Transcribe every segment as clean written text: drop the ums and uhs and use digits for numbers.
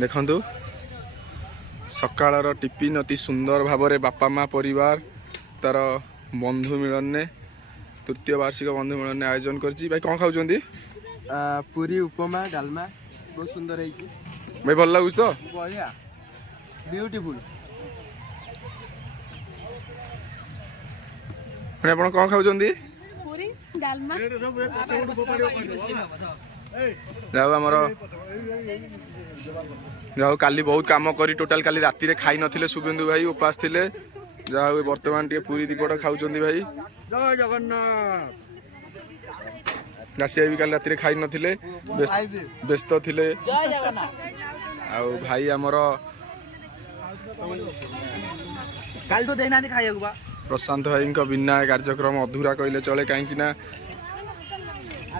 देखु सकाळर टिफिन अति सुंदर भाव बापा माँ परिवार तार बंधु मिलन ने तृतीय वार्षिक बंधु मिलन ने आयोजन करछि। भाई कौन खाऊँ पूरी उपमा डालमा बहुत सुंदर है भाई भल लगुच तो बढ़िया ब्यूटीफुल। आप कौन खाऊँ पूरी डालमा जाओ आमर जाओ काली बहुत काम करी टोटाल काली राति रे खाई नथिले शुभेन्दु भाई उपास थिले जाओ वर्तमान टे पूरी दीपट खाउचंदी भाई। जय जगन्नाथ। गासिया भी काली राति रे खाई नथिले व्यस्त थिले। जय जगन्नाथ। आउ भाई आमर काल तो देना खाइବାକୁ बा प्रशांत भाई का बिना कार्यक्रम अधूरा कहले चले कहीं ना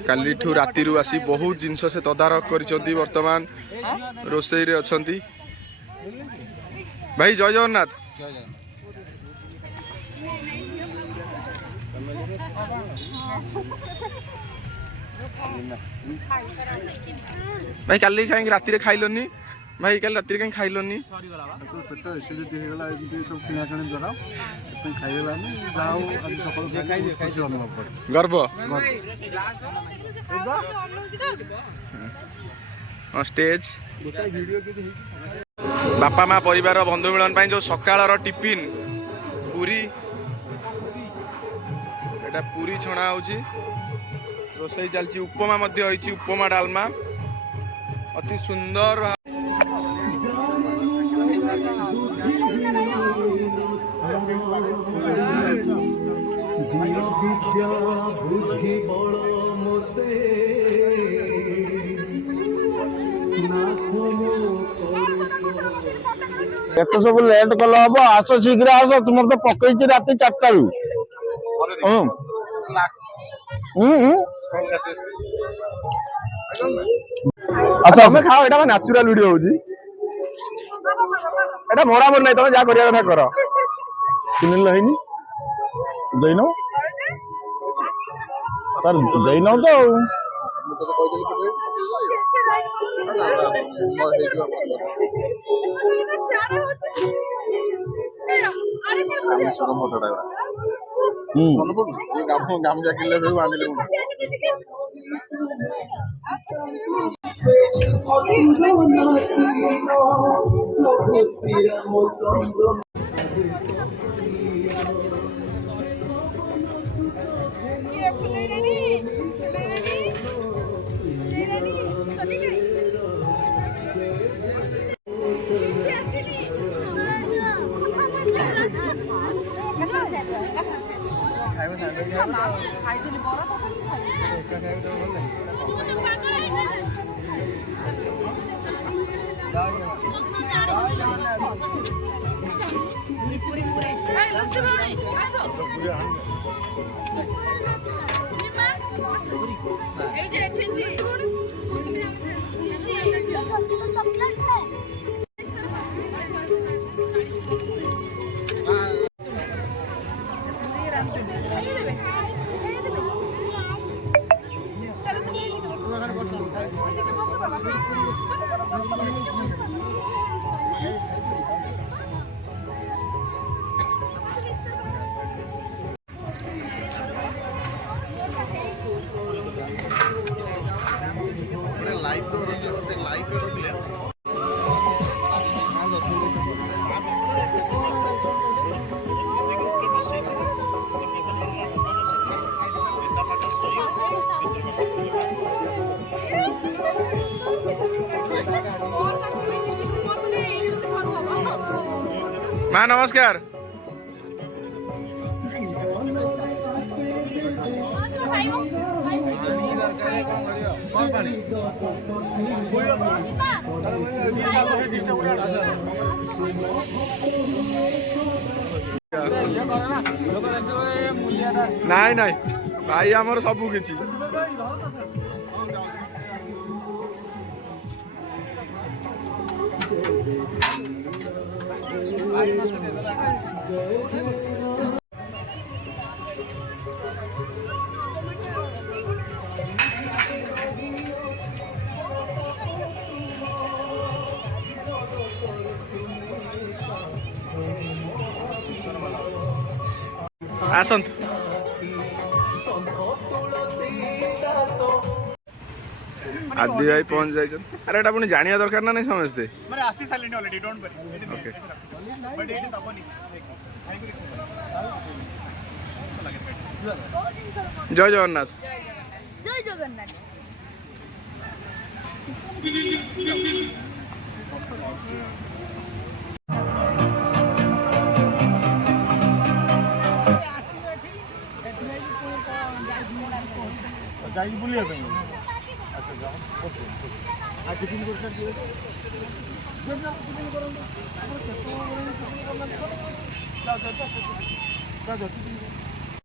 काली ठू राति रु आसी बहुत जिनस से तदारख करिसंती वर्तमान रोसई रे अछंती। भाई जय जगन्नाथ। भाई काली कहीं राति रे खाइलनी भाई काली राति रे कहीं खाइलनी पेट एसिडिटी हो गला ये सब किना किना द्वारा खाइला नहीं जाओ आज सकाळ खाइ खुशी अनुभव कर गर्व स्टेज बापा माँ परिवार बंधु मिलन जो सकाळर टिफिन पूरी एटा पूरी छणा होची रोसई चलची उपमा मध्य होईची उपमा डालमा अति सुंदर एत सब लेट कल हम आस शीघ्र आस तुम तो पकई राति 4टा रु अच्छा तुम खाओ एटा नेचुरल वीडियो होजी एटा मोरा मन नहीं तुम जा करिया कथा कर सुनिल लहिनी देनो तार देनो तो माँ नमस्कार। नाई नाई भाई आमर सबू किछि ଆସନ୍ତୁ। ଆଦି ଭାଇ ପହଞ୍ଚି ଯାଇଛନ୍ତି। ଆରେ ଏଇଟା ପୁଣି ଜାଣିବା ଦରକାର ନା ନାଇଁ ସମସ୍ତେ। ମାନେ ଆସି ସାରିଲେଣି already don't worry okay but ଏଇଠି ଦବନି ଜୟ ଜଗନ୍ନାଥ। ଜୟ ଜଗନ୍ନାଥ। ଯାଇକି ବୁଲିବା ପାଇଁ ଆଚ୍ଛା ଯାଅ ଆଉ ଟିଫିନ୍ କରିସାରିଛି ଯାଅ